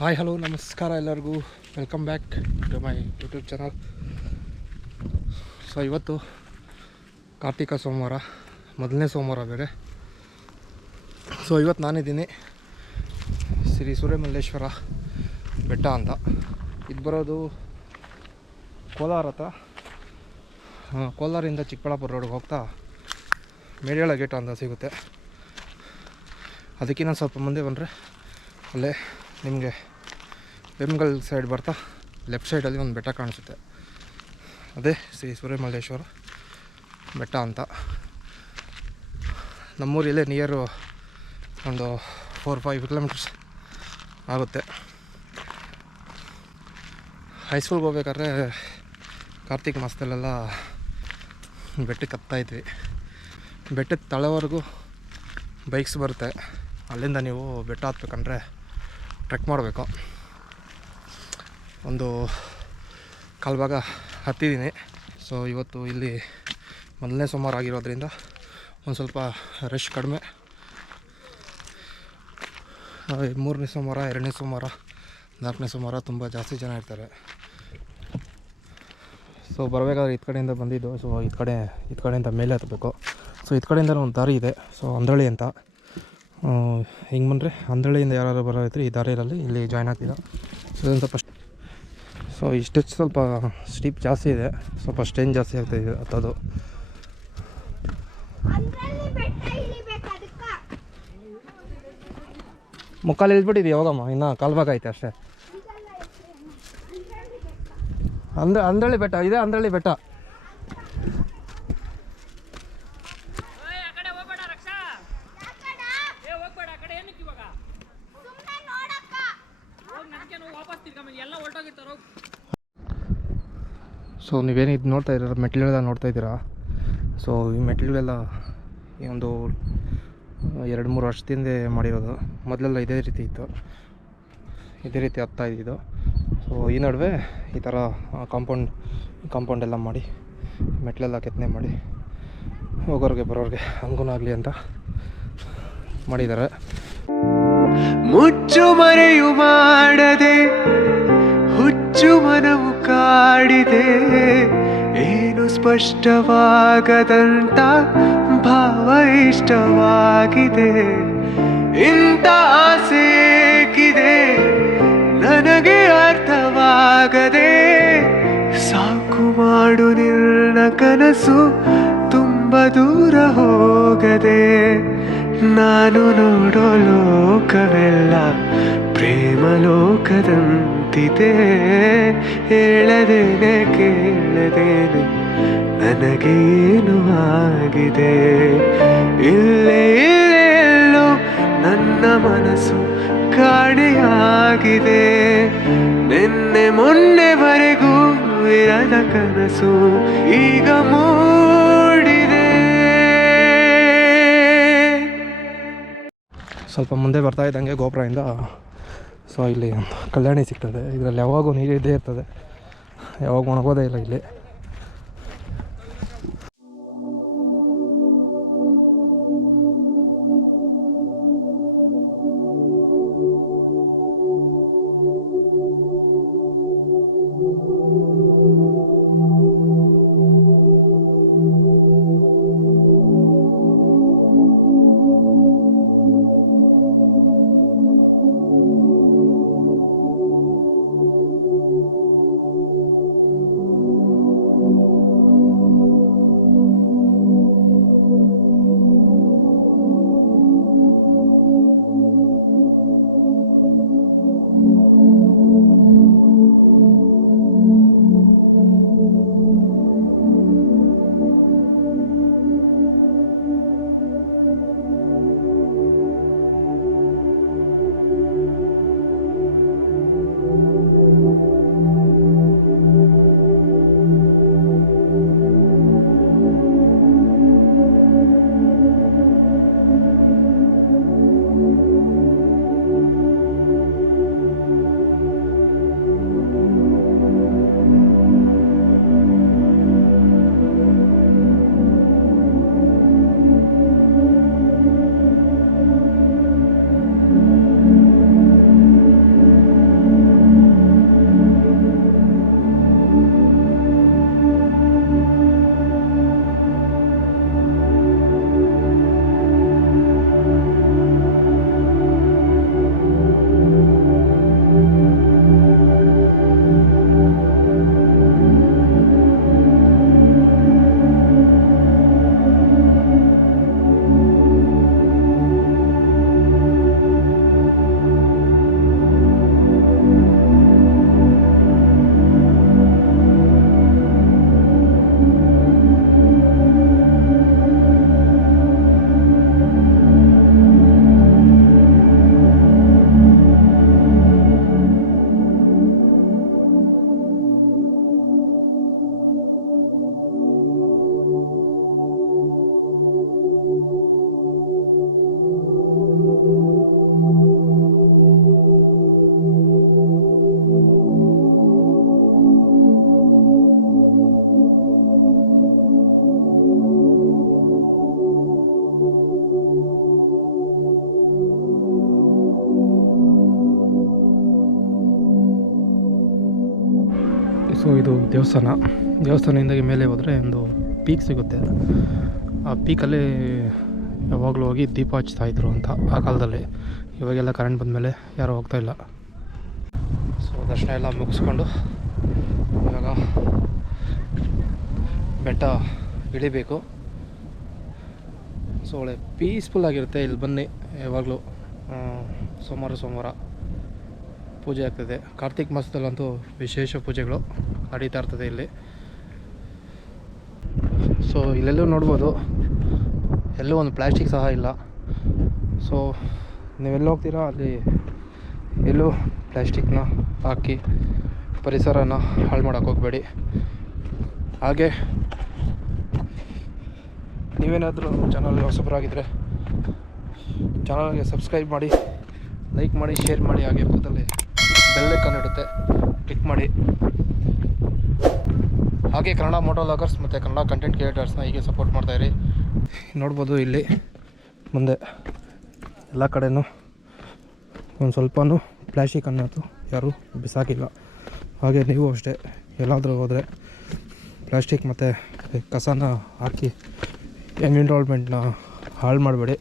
Hi hello ನಮಸ್ಕಾರ ಎಲ್ಲರಿಗೂ. Welcome back to my YouTube channel. So ಇವತ್ತು ಕಾರ್ತಿಕ ಸೋಮವಾರ, ಮೊದಲನೇ ಸೋಮವಾರ ಬೇರೆ. ಸೊ ಇವತ್ತು ನಾನಿದ್ದೀನಿ ಶ್ರೀ ಸೂರ್ಯಮಲ್ಲೇಶ್ವರ ಬೆಟ್ಟ ಅಂತ. ಇದು ಬರೋದು ಕೋಲಾರ ಹತ್ರ. ಕೋಲಾರಿಂದ ಚಿಕ್ಕಬಳ್ಳಾಪುರ ರೋಡ್ಗೆ ಹೋಗ್ತಾ ಮೇಡ್ಯಾಳ ಗೇಟ್ ಅಂತ ಸಿಗುತ್ತೆ. ಅದಕ್ಕಿಂತ ಸ್ವಲ್ಪ ಮುಂದೆ ಬಂದರೆ ಅಲ್ಲೇ ನಿಮಗೆ ಬೆಮ್ಗಲ್ ಸೈಡ್ ಬರ್ತಾ ಲೆಫ್ಟ್ ಸೈಡಲ್ಲಿ ಒಂದು ಬೆಟ್ಟ ಕಾಣಿಸುತ್ತೆ. ಅದೇ ಶ್ರೀ ಸೂರ್ಯಮಲ್ಲೇಶ್ವರ ಬೆಟ್ಟ ಅಂತ. ನಮ್ಮೂರಲ್ಲೇ ನಿಯರು ಒಂದು 4-5 ಕಿಲೋಮೀಟರ್ಸ್ ಆಗುತ್ತೆ. ಹೈಸ್ಕೂಲ್ಗೆ ಹೋಗ್ಬೇಕಾದ್ರೆ ಕಾರ್ತಿಕ್ ಮಾಸದಲ್ಲೆಲ್ಲ ಬೆಟ್ಟಕ್ಕೆ ಹತ್ತಾಯಿದ್ವಿ. ಬೆಟ್ಟದ ತಳವರೆಗೂ ಬೈಕ್ಸ್ ಬರುತ್ತೆ. ಅಲ್ಲಿಂದ ನೀವು ಬೆಟ್ಟ ಹತ್ಬೇಕಂದ್ರೆ ಟ್ರೆಕ್ ಮಾಡಬೇಕು. ಒಂದು ಕಾಲು ಭಾಗ ಹತ್ತಿದ್ದೀನಿ. ಸೊ ಇವತ್ತು ಇಲ್ಲಿ ಮೊದಲನೇ ಸೋಮವಾರ ಆಗಿರೋದ್ರಿಂದ ಒಂದು ಸ್ವಲ್ಪ ರಶ್ ಕಡಿಮೆ. ಮೂರನೇ ಸೋಮವಾರ, ಎರಡನೇ ಸೋಮವಾರ, ನಾಲ್ಕನೇ ಸೋಮವಾರ ತುಂಬ ಜಾಸ್ತಿ ಜನ ಇರ್ತಾರೆ. ಸೊ ಬರಬೇಕಾದ್ರೆ ಈ ಕಡೆಯಿಂದ ಬಂದಿದ್ದು. ಸೊ ಈ ಕಡೆಯಿಂದ ಮೇಲೆ ಹತ್ತಬೇಕು. ಸೊ ಈ ಕಡೆಯಿಂದ ಒಂದು ದಾರಿ ಇದೆ. ಸೊ ಅಂದ್ರಳ್ಳಿ ಅಂತ. ಹಿಂಗೆ ಬಂದರೆ ಅಂದ್ರಳ್ಳಿಯಿಂದ ಯಾರು ಬರೋಯ್ತು ಈ ದಾರಿಯಲ್ಲಿ ಇಲ್ಲಿ ಜಾಯ್ನ್ ಆಗ್ತಿದ್ದ. ಸೊ ಇದೊಂದು ಸ್ವಲ್ಪ ಇಷ್ಟು ಸ್ವಲ್ಪ ಸ್ಟೀಪ್ ಜಾಸ್ತಿ ಇದೆ, ಸ್ವಲ್ಪ ಸ್ಟೇನ್ ಜಾಸ್ತಿ ಆಗ್ತಾಯಿದೆ ಹತ್ತೋದು. ಮುಕ್ಕಾಲು ಇಳ್ಬಿಟ್ಟಿದೆ ಹೋಗಮ್ಮ, ಇನ್ನು ಕಾಲು ಭಾಗ ಐತೆ ಅಷ್ಟೇ. ಅಂದ್ರಳ್ಳಿ ಬೆಟ್ಟ ಇದೆ, ಅಂದ್ರಳ್ಳಿ ಬೆಟ್ಟ. ಸೊ ನೀವೇನು ಇದು ನೋಡ್ತಾ ಇದ್ದೀರ, ಮೆಟ್ಲುಗಳೆಲ್ಲ ನೋಡ್ತಾ ಇದ್ದೀರಾ. ಸೊ ಈ ಮೆಟ್ಲುಗಳೆಲ್ಲ ಈ ಒಂದು 2-3 ವರ್ಷದಿಂದ ಮಾಡಿರೋದು. ಮೊದಲೆಲ್ಲ ಇದೇ ರೀತಿ ಇತ್ತು, ಇದೇ ರೀತಿ ಹತ್ತಾ ಇದ್ದಿದ್ದು. ಸೊ ಈ ನಡುವೆ ಈ ಥರ ಕಾಂಪೌಂಡ್ ಎಲ್ಲ ಮಾಡಿ ಮೆಟ್ಲೆಲ್ಲ ಕೆತ್ತನೆ ಮಾಡಿ ಹೋಗೋರಿಗೆ ಬರೋರಿಗೆ ಅನುಕೂಲ ಆಗಲಿ ಅಂತ ಮಾಡಿದ್ದಾರೆ. ಮುಚ್ಚು ಮರೆಯು ಮಾಡದೆ ಹುಚ್ಚು ಮನವು ಕಾಡಿದೆ, ಏನು ಸ್ಪಷ್ಟವಾಗದಂತ ಭಾವ ಇಷ್ಟವಾಗಿದೆ. ಇಂಥ ಆಸೆಗಿದೆ ನನಗೆ ಅರ್ಥವಾಗದೆ, ಸಾಕು ಮಾಡು ನಿನ್ನ ಕನಸು ತುಂಬ ದೂರ ಹೋಗದೆ. ನಾನು ನೋಡೋ ಲೋಕವೆಲ್ಲ ಪ್ರೇಮ ಲೋಕದಂತಿದೆ. ಹೇಳದೇನೆ ಕೇಳದೇನೆ ನನಗೆ ಏನು ಆಗಿದೆ. ಇಲ್ಲೇ ಎಲ್ಲೋ ನನ್ನ ಮನಸ್ಸು ಕಾಣೆಯಾಗಿದೆ. ನಿನ್ನೆ ಮೊನ್ನೆವರೆಗೂ ಇರದ ಕನಸು ಈಗ ಮೂಡಿದೆ. ಸ್ವಲ್ಪ ಮುಂದೆ ಬರ್ತಾ ಇದ್ದಂಗೆ ಗೋಪುರದಿಂದ ಸೊ ಇಲ್ಲಿ ಕಲ್ಯಾಣಿ ಸಿಗ್ತದೆ. ಇದರಲ್ಲಿ ಯಾವಾಗೂ ನೀರು ಇದ್ದೇ ಇರ್ತದೆ, ಯಾವಾಗ ಒಣಗೋದೇ ಇಲ್ಲ ಇಲ್ಲಿ. ದೇವಸ್ಥಾನದಿಂದ ಮೇಲೆ ಹೋದರೆ ಒಂದು ಪೀಕ್ ಸಿಗುತ್ತೆ. ಆ ಪೀಕಲ್ಲಿ ಯಾವಾಗಲೂ ಹೋಗಿ ದೀಪ ಹಚ್ತಾಯಿದ್ರು ಅಂತ ಆ ಕಾಲದಲ್ಲಿ. ಇವಾಗೆಲ್ಲ ಕರೆಂಟ್ ಬಂದಮೇಲೆ ಯಾರೂ ಹೋಗ್ತಾಯಿಲ್ಲ. ಸೊ ದರ್ಶನ ಎಲ್ಲ ಮುಗಿಸ್ಕೊಂಡು ಇವಾಗ ಬೆಟ್ಟ ಇಳಿಬೇಕು. ಸೊ ಒಳ್ಳೆ ಪೀಸ್ಫುಲ್ಲಾಗಿರುತ್ತೆ. ಇಲ್ಲಿ ಬನ್ನಿ, ಯಾವಾಗಲೂ ಸೋಮವಾರ ಪೂಜೆ ಆಗ್ತದೆ. ಕಾರ್ತಿಕ್ ಮಾಸದಲ್ಲಂತೂ ವಿಶೇಷ ಪೂಜೆಗಳು ನಡೀತಾ ಇರ್ತದೆ ಇಲ್ಲಿ. ಸೊ ಇಲ್ಲೆಲ್ಲೂ ನೋಡ್ಬೋದು, ಎಲ್ಲೂ ಒಂದು ಪ್ಲ್ಯಾಸ್ಟಿಕ್ ಸಹ ಇಲ್ಲ. ಸೊ ನೀವೆಲ್ಲ ಹೋಗ್ತೀರಾ ಅಲ್ಲಿ ಎಲ್ಲೂ ಪ್ಲ್ಯಾಸ್ಟಿಕ್ನ ಹಾಕಿ ಪರಿಸರನ ಹಾಳು ಮಾಡೋಕ್ಕೆ ಹೋಗಬೇಡಿ. ಹಾಗೆ ನೀವೇನಾದರೂ ಚಾನಲ್ಗೆ ಹೊಸಬರಾಗಿದ್ದರೆ ಚಾನಲ್ಗೆ ಸಬ್ಸ್ಕ್ರೈಬ್ ಮಾಡಿ, ಲೈಕ್ ಮಾಡಿ, ಶೇರ್ ಮಾಡಿ. ಹಾಗೆ ಪಕ್ಕದಲ್ಲಿ ಬೆಲ್ ಐಕಾನ್ ಇರುತ್ತೆ, ಕ್ಲಿಕ್ ಮಾಡಿ. ಹಾಗೆ ಕನ್ನಡ ಮೋಟೋ ವ್ಲಾಗರ್ಸ್ ಮತ್ತು ಕನ್ನಡ ಕಂಟೆಂಟ್ ಕ್ರಿಯೇಟರ್ಸ್ನ ಹೀಗೆ ಸಪೋರ್ಟ್ ಮಾಡ್ತಾಯಿರಿ. ನೋಡ್ಬೋದು ಇಲ್ಲಿ ಮುಂದೆ ಎಲ್ಲ ಕಡೆನೂ ಒಂದು ಸ್ವಲ್ಪನೂ ಪ್ಲ್ಯಾಸ್ಟಿಕ್ ಅನ್ನೋದು ಯಾರೂ ಬಿಸಾಕಿಲ್ಲ. ಹಾಗೆ ನೀವು ಅಷ್ಟೇ ಎಲ್ಲಾದರೂ ಹೋದರೆ ಪ್ಲ್ಯಾಸ್ಟಿಕ್ ಮತ್ತು ಕಸನ ಹಾಕಿ ಎನ್ವಿರಾನ್ಮೆಂಟ್ನ ಹಾಳು ಮಾಡಬೇಡಿ.